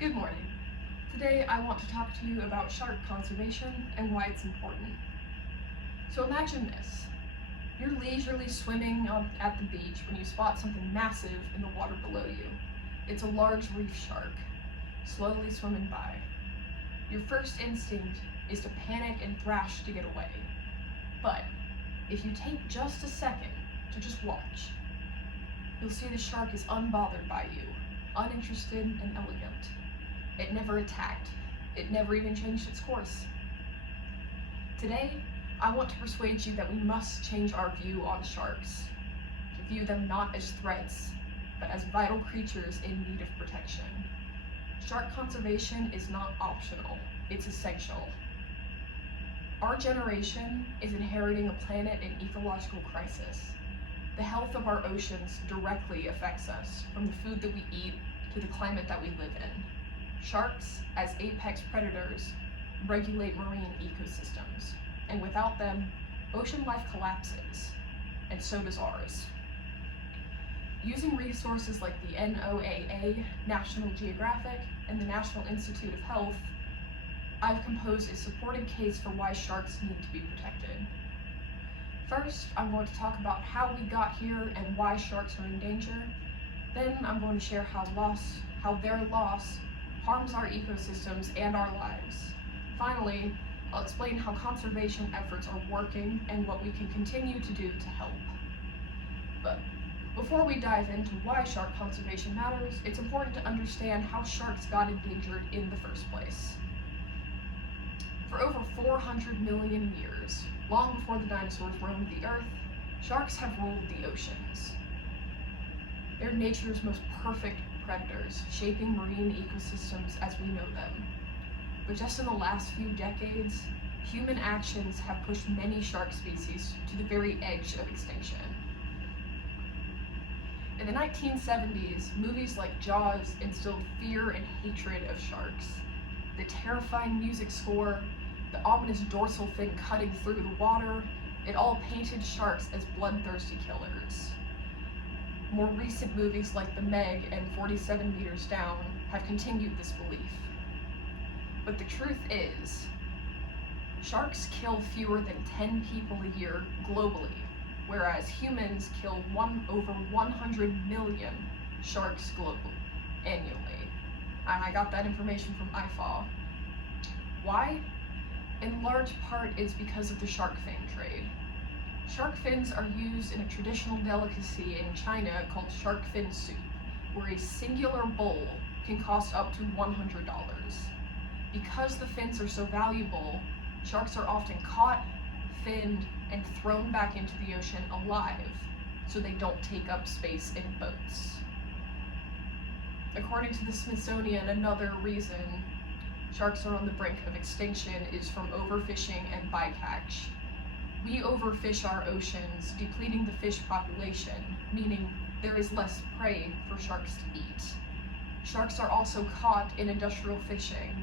Good morning. Today I want to talk to you about shark conservation and why it's important. So imagine this. You're leisurely swimming at the beach when you spot something massive in the water below you. It's a large reef shark, slowly swimming by. Your first instinct is to panic and thrash to get away. But if you take just a second to just watch, you'll see the shark is unbothered by you, uninterested and elegant. It never attacked. It never even changed its course. Today, I want to persuade you that we must change our view on sharks, to view them not as threats, but as vital creatures in need of protection. Shark conservation is not optional, it's essential. Our generation is inheriting a planet in ecological crisis. The health of our oceans directly affects us, from the food that we eat to the climate that we live in. Sharks, as apex predators, regulate marine ecosystems, and without them, ocean life collapses, and so does ours. Using resources like the NOAA, National Geographic, and the National Institute of Health, I've composed a supported case for why sharks need to be protected. First, I'm going to talk about how we got here and why sharks are in danger. Then I'm going to share how their loss harms our ecosystems and our lives. Finally, I'll explain how conservation efforts are working and what we can continue to do to help. But before we dive into why shark conservation matters, it's important to understand how sharks got endangered in the first place. For over 400 million years, long before the dinosaurs roamed the earth, sharks have ruled the oceans. They're nature's most perfect predators, shaping marine ecosystems as we know them. But just in the last few decades, human actions have pushed many shark species to the very edge of extinction. In the 1970s, movies like Jaws instilled fear and hatred of sharks. The terrifying music score, the ominous dorsal fin cutting through the water, it all painted sharks as bloodthirsty killers. More recent movies like The Meg and 47 Meters Down have continued this belief. But the truth is, sharks kill fewer than 10 people a year globally, whereas humans kill over 100 million sharks annually. And I got that information from IFAW. Why? In large part, it's because of the shark fin trade. Shark fins are used in a traditional delicacy in China called shark fin soup, where a singular bowl can cost up to $100. Because the fins are so valuable, sharks are often caught, finned, and thrown back into the ocean alive, so they don't take up space in boats. According to the Smithsonian, another reason sharks are on the brink of extinction is from overfishing and bycatch. We overfish our oceans, depleting the fish population, meaning there is less prey for sharks to eat. Sharks are also caught in industrial fishing.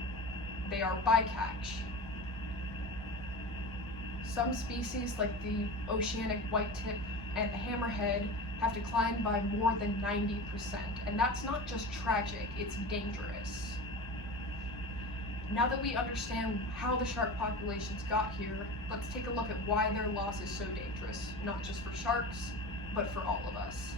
They are bycatch. Some species, like the oceanic whitetip and the hammerhead, have declined by more than 90%, and that's not just tragic, it's dangerous. Now that we understand how the shark populations got here, let's take a look at why their loss is so dangerous, not just for sharks, but for all of us.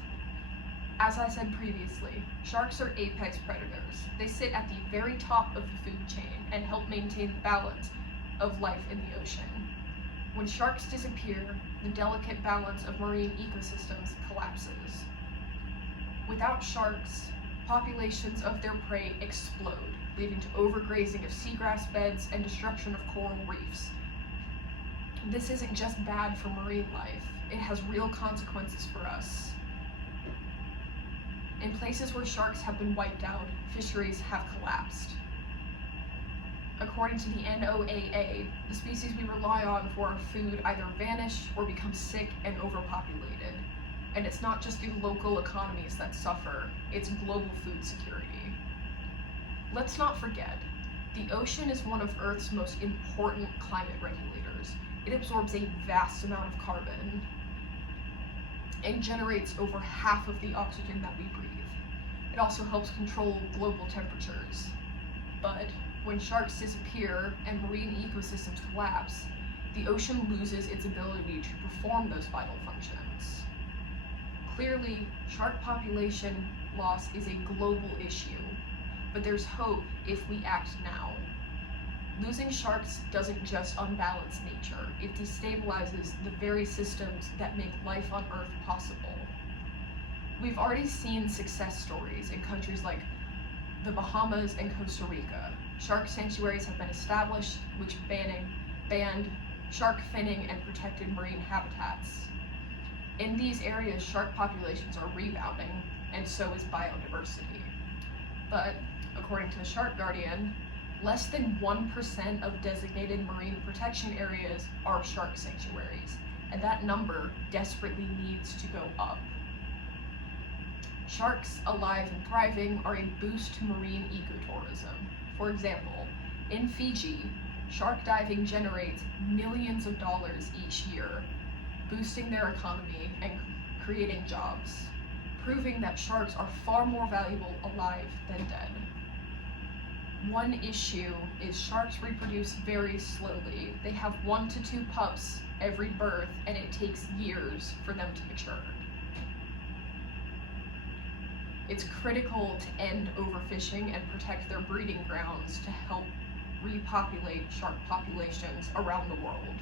As I said previously, sharks are apex predators. They sit at the very top of the food chain and help maintain the balance of life in the ocean. When sharks disappear, the delicate balance of marine ecosystems collapses. Without sharks, populations of their prey explode, leading to overgrazing of seagrass beds and destruction of coral reefs. This isn't just bad for marine life, it has real consequences for us. In places where sharks have been wiped out, fisheries have collapsed. According to the NOAA, the species we rely on for our food either vanish or become sick and overpopulated. And it's not just the local economies that suffer, it's global food security. Let's not forget, the ocean is one of Earth's most important climate regulators. It absorbs a vast amount of carbon and generates over half of the oxygen that we breathe. It also helps control global temperatures. But when sharks disappear and marine ecosystems collapse, the ocean loses its ability to perform those vital functions. Clearly, shark population loss is a global issue, but there's hope if we act now. Losing sharks doesn't just unbalance nature, it destabilizes the very systems that make life on Earth possible. We've already seen success stories in countries like the Bahamas and Costa Rica. Shark sanctuaries have been established, which banned shark finning and protected marine habitats. In these areas, shark populations are rebounding, and so is biodiversity. But, according to the Shark Guardian, less than 1% of designated marine protection areas are shark sanctuaries, and that number desperately needs to go up. Sharks, alive and thriving, are a boost to marine ecotourism. For example, in Fiji, shark diving generates millions of dollars each year, boosting their economy and creating jobs, proving that sharks are far more valuable alive than dead. One issue is sharks reproduce very slowly. They have 1 to 2 pups every birth, and it takes years for them to mature. It's critical to end overfishing and protect their breeding grounds to help repopulate shark populations around the world.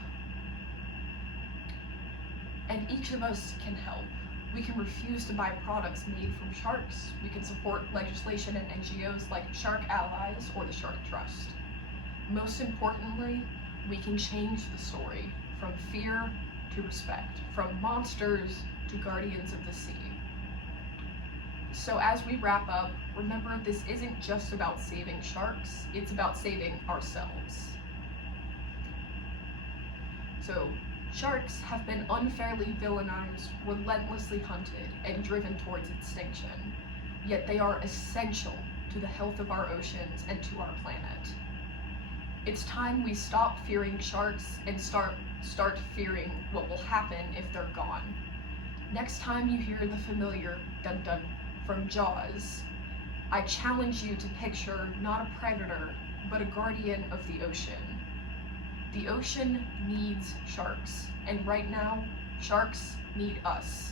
And each of us can help. We can refuse to buy products made from sharks. We can support legislation and NGOs like Shark Allies or the Shark Trust. Most importantly, we can change the story from fear to respect, from monsters to guardians of the sea. So as we wrap up, remember this isn't just about saving sharks, it's about saving ourselves. So, sharks have been unfairly villainized, relentlessly hunted, and driven towards extinction, yet they are essential to the health of our oceans and to our planet. It's time we stop fearing sharks and start fearing what will happen if they're gone. Next time you hear the familiar dun-dun from Jaws, I challenge you to picture not a predator, but a guardian of the ocean. The ocean needs sharks, and right now, sharks need us.